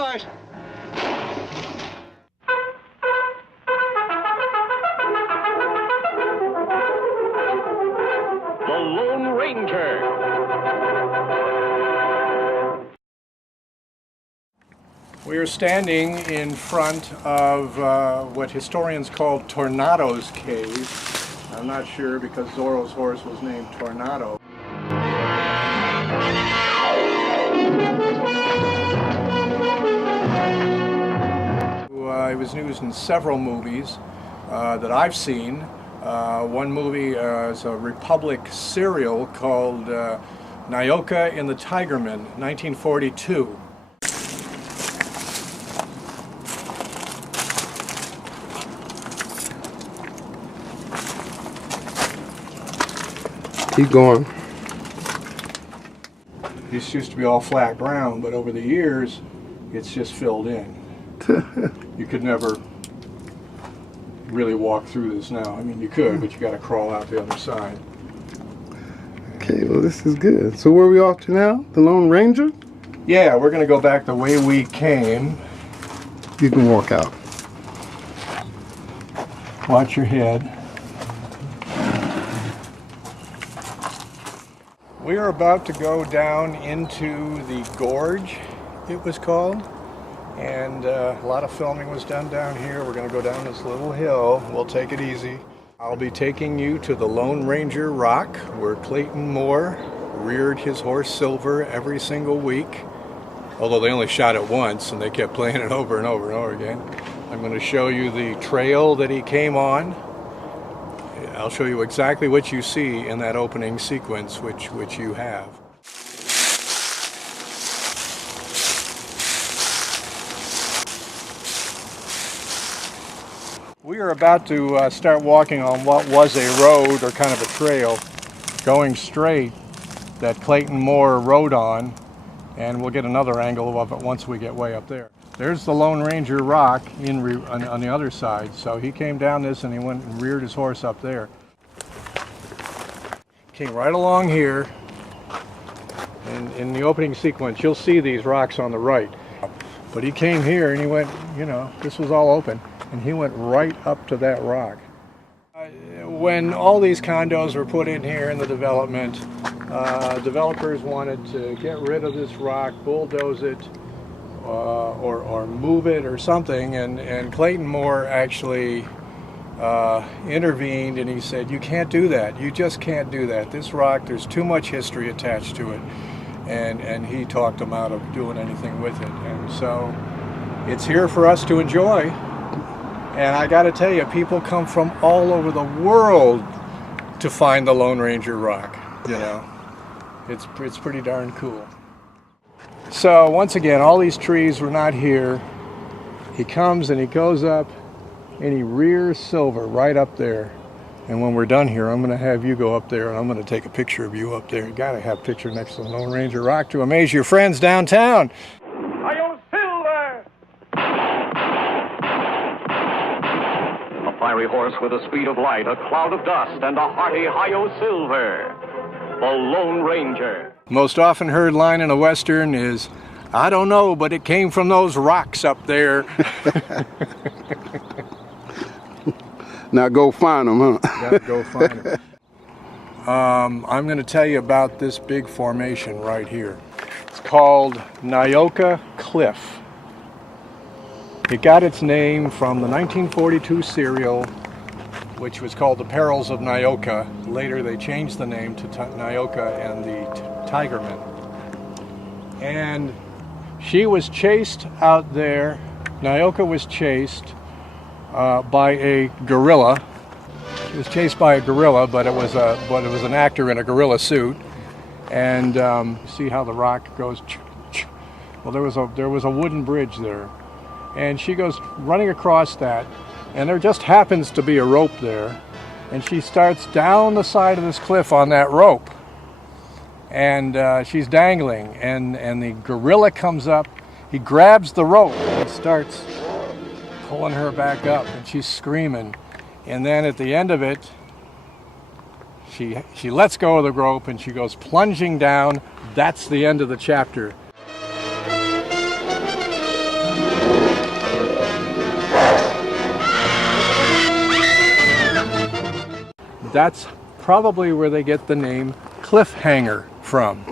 horse. The Lone Ranger. We are standing in front of what historians call Tornado's Cave. I'm not sure because Zorro's horse was named Tornado. It was used in several movies that I've seen. One movie is a Republic serial called Nyoka and the Tigerman, 1942. Keep going. This used to be all flat ground, but over the years, it's just filled in. You could never really walk through this now. I mean, you could, but you got to crawl out the other side. Okay, well, this is good. So where are we off to now? The Lone Ranger? Yeah, we're going to go back the way we came. You can walk out. Watch your head. We are about to go down into the gorge, it was called, and a lot of filming was done down here. We're going to go down this little hill. We'll take it easy. I'll be taking you to the Lone Ranger Rock, where Clayton Moore reared his horse Silver every single week, although they only shot it once and they kept playing it over and over and over again. I'm going to show you the trail that he came on. I'll show you exactly what you see in that opening sequence, which you have. We are about to start walking on what was a road or kind of a trail going straight that Clayton Moore rode on, and we'll get another angle of it once we get way up there. There's the Lone Ranger Rock on the other side. So he came down this and he went and reared his horse up there. Came right along here, and in the opening sequence you'll see these rocks on the right. But he came here and he went, you know, this was all open, and he went right up to that rock. When all these condos were put in here in the development, developers wanted to get rid of this rock, bulldoze it, or move it or something, and Clayton Moore actually intervened, and he said, you can't do that, you just can't do that. This rock, there's too much history attached to it, and he talked him out of doing anything with it. And so it's here for us to enjoy, and I got to tell you, people come from all over the world to find the Lone Ranger Rock. You know, it's pretty darn cool. So once again, all these trees were not here. He comes and he goes up and he rears Silver right up there. And when we're done here, I'm going to have you go up there and I'm going to take a picture of you up there. You got to have a picture next to the Lone Ranger Rock to amaze your friends downtown. Hi-yo, Silver! A fiery horse with the speed of light, a cloud of dust, and a hearty hi-yo, Silver. The Lone Ranger. Most often heard line in a Western is, I don't know, but it came from those rocks up there. Now go find them, huh? Gotta go find them. I'm going to tell you about this big formation right here. It's called Nyoka Cliff. It got its name from the 1942 serial, which was called The Perils of Nyoka. Later they changed the name to Nyoka and the Tigerman. And she was chased out there. Nyoka was chased by a gorilla. She was chased by a gorilla, but it was an actor in a gorilla suit. And see how the rock goes. Well, there was a wooden bridge there, and she goes running across that, and there just happens to be a rope there, and she starts down the side of this cliff on that rope. And she's dangling, and the gorilla comes up, he grabs the rope and starts pulling her back up, and she's screaming. And then at the end of it, she lets go of the rope and she goes plunging down. That's the end of the chapter. That's probably where they get the name Cliffhanger from.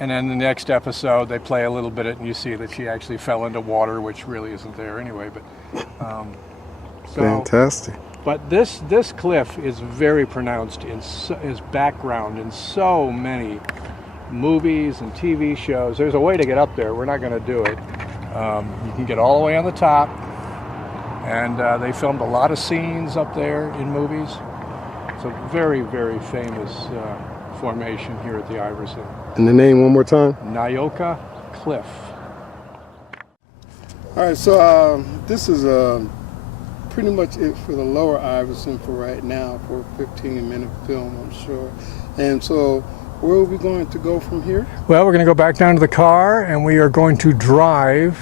And then the next episode, they play a little bit of it, and you see that she actually fell into water, which really isn't there anyway. But fantastic. But this cliff is very pronounced in is background in so many movies and TV shows. There's a way to get up there. We're not going to do it. You can get all the way on the top, and they filmed a lot of scenes up there in movies. It's a very, very famous formation here at the Iverson. And the name one more time? Nyoka Cliff. All right, so this is pretty much it for the lower Iverson for right now, for a 15-minute film, I'm sure. And so where are we going to go from here? Well, we're going to go back down to the car, and we are going to drive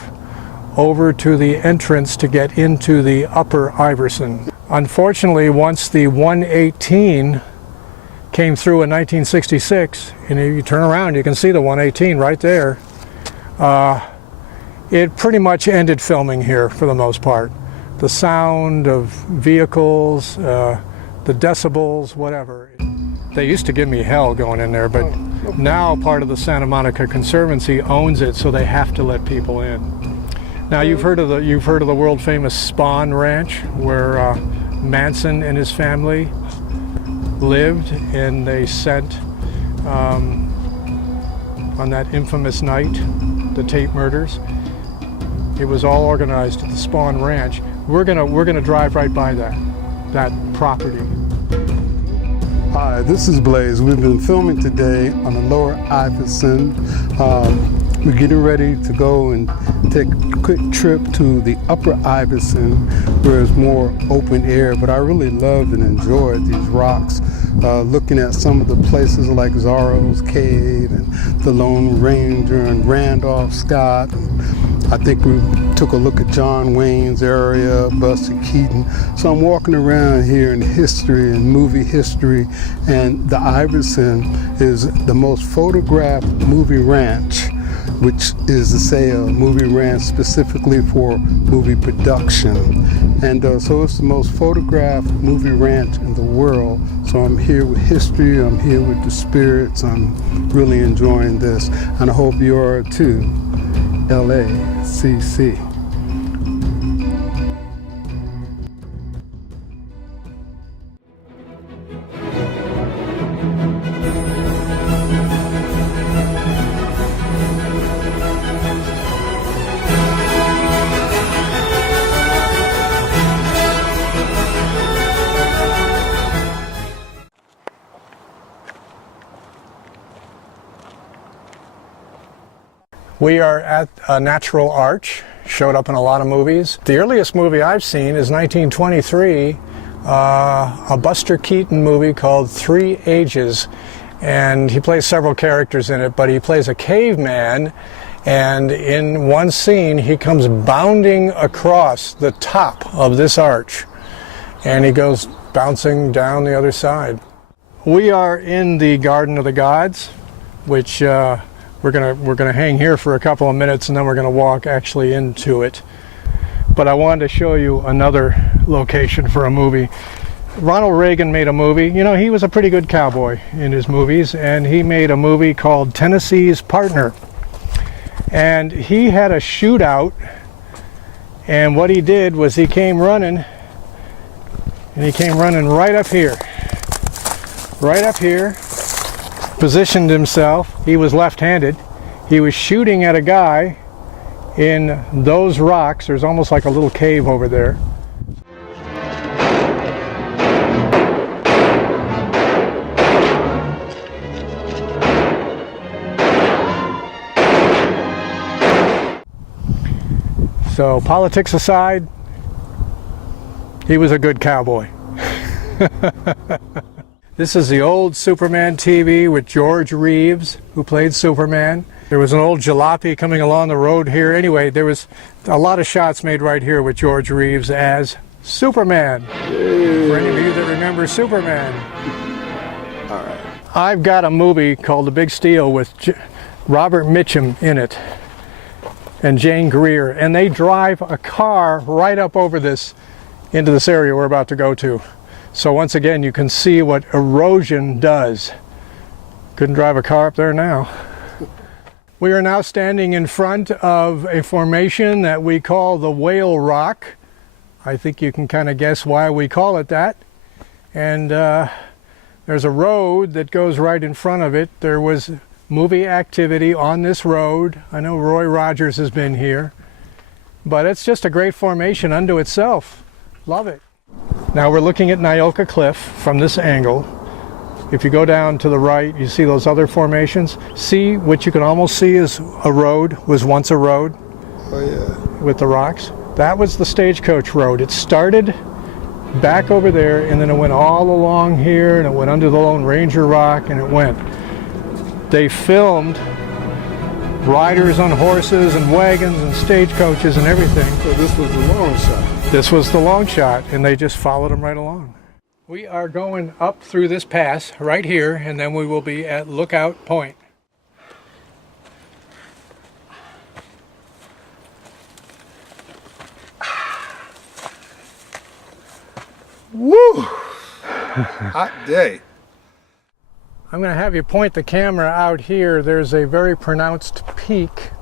over to the entrance to get into the upper Iverson. Unfortunately, once the 118 came through in 1966, and if you turn around, you can see the 118 right there. It pretty much ended filming here for the most part. The sound of vehicles, the decibels, whatever. They used to give me hell going in there, but now part of the Santa Monica Conservancy owns it, so they have to let people in. Now you've heard of the world famous Spahn Ranch, where Manson and his family lived, and they sent on that infamous night, the Tate murders. It was all organized at the Spahn Ranch. We're gonna drive right by that property. Hi, this is Blaze. We've been filming today on the lower Iverson. We're getting ready to go and take a quick trip to the upper Iverson, where it's more open air, but I really loved and enjoyed these rocks. Looking at some of the places like Zorro's Cave and the Lone Ranger and Randolph Scott. I think we took a look at John Wayne's area, Buster Keaton. So I'm walking around here in history and movie history, and the Iverson is the most photographed movie ranch, which is to say a movie ranch specifically for movie production. And so it's the most photographed movie ranch in the world. So I'm here with history, I'm here with the spirits, I'm really enjoying this, and I hope you are too. LACC. We are at a natural arch, showed up in a lot of movies. The earliest movie I've seen is 1923, a Buster Keaton movie called 3 Ages. And he plays several characters in it, but he plays a caveman, and in one scene he comes bounding across the top of this arch, and he goes bouncing down the other side. We are in the Garden of the Gods, which we're gonna hang here for a couple of minutes, and then we're gonna walk actually into it. But I wanted to show you another location for a movie. Ronald Reagan made a movie. You know, he was a pretty good cowboy in his movies, and he made a movie called Tennessee's Partner. And he had a shootout, and what he did was he came running, and he came running right up here, positioned himself. He was left-handed. He was shooting at a guy in those rocks. There's almost like a little cave over there. So politics aside, he was a good cowboy. This is the old Superman TV with George Reeves, who played Superman. There was an old jalopy coming along the road here. Anyway, there was a lot of shots made right here with George Reeves as Superman. For any of you that remember Superman. All right. I've got a movie called The Big Steal with Robert Mitchum in it and Jane Greer, and they drive a car right up over this into this area we're about to go to. So once again, you can see what erosion does. Couldn't drive a car up there now. We are now standing in front of a formation that we call the Whale Rock. I think you can kind of guess why we call it that. And there's a road that goes right in front of it. There was movie activity on this road. I know Roy Rogers has been here. But it's just a great formation unto itself. Love it. Now we're looking at Nyoka Cliff from this angle. If you go down to the right, you see those other formations. See, what you can almost see is a road, was once a road. Oh yeah. With the rocks. That was the Stagecoach Road. It started back over there, and then it went all along here, and it went under the Lone Ranger Rock, and it went. They filmed riders on horses and wagons and stagecoaches and everything. So this was the long shot. This was the long shot, and they just followed them right along. We are going up through this pass right here, and then we will be at Lookout Point. Woo! Hot day. I'm going to have you point the camera out here. There's a very pronounced peak.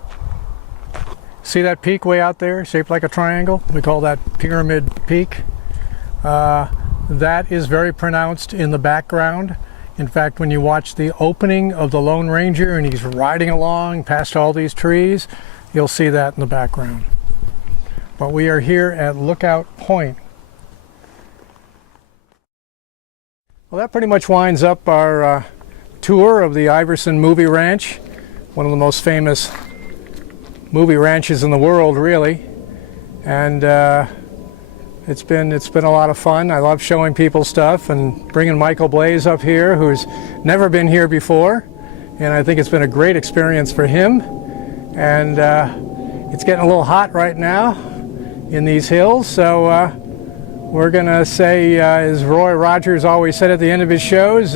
See that peak way out there, shaped like a triangle? We call that Pyramid Peak. That is very pronounced in the background. In fact, when you watch the opening of the Lone Ranger and he's riding along past all these trees, you'll see that in the background. But we are here at Lookout Point. Well, that pretty much winds up our tour of the Iverson Movie Ranch, one of the most famous movie ranches in the world, really. And it's been a lot of fun. I love showing people stuff and bringing Michael Blaze up here, who's never been here before, and I think it's been a great experience for him. And it's getting a little hot right now in these hills, so we're gonna say, as Roy Rogers always said at the end of his shows,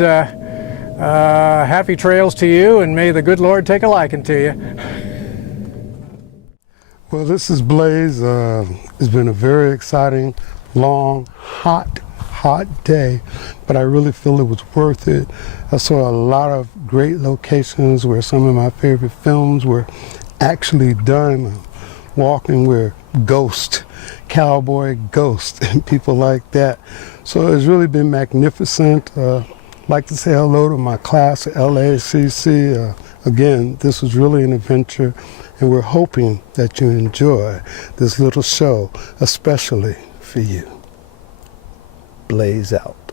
happy trails to you, and may the good Lord take a liking to you. Well, this is Blaze. It's been a very exciting, long, hot day, but I really feel it was worth it. I saw a lot of great locations where some of my favorite films were actually done. Walking where Ghost, Cowboy Ghost, and people like that. So it's really been magnificent. Like to say hello to my class at LACC. Again, this was really an adventure, and we're hoping that you enjoy this little show, especially for you. Blaze out.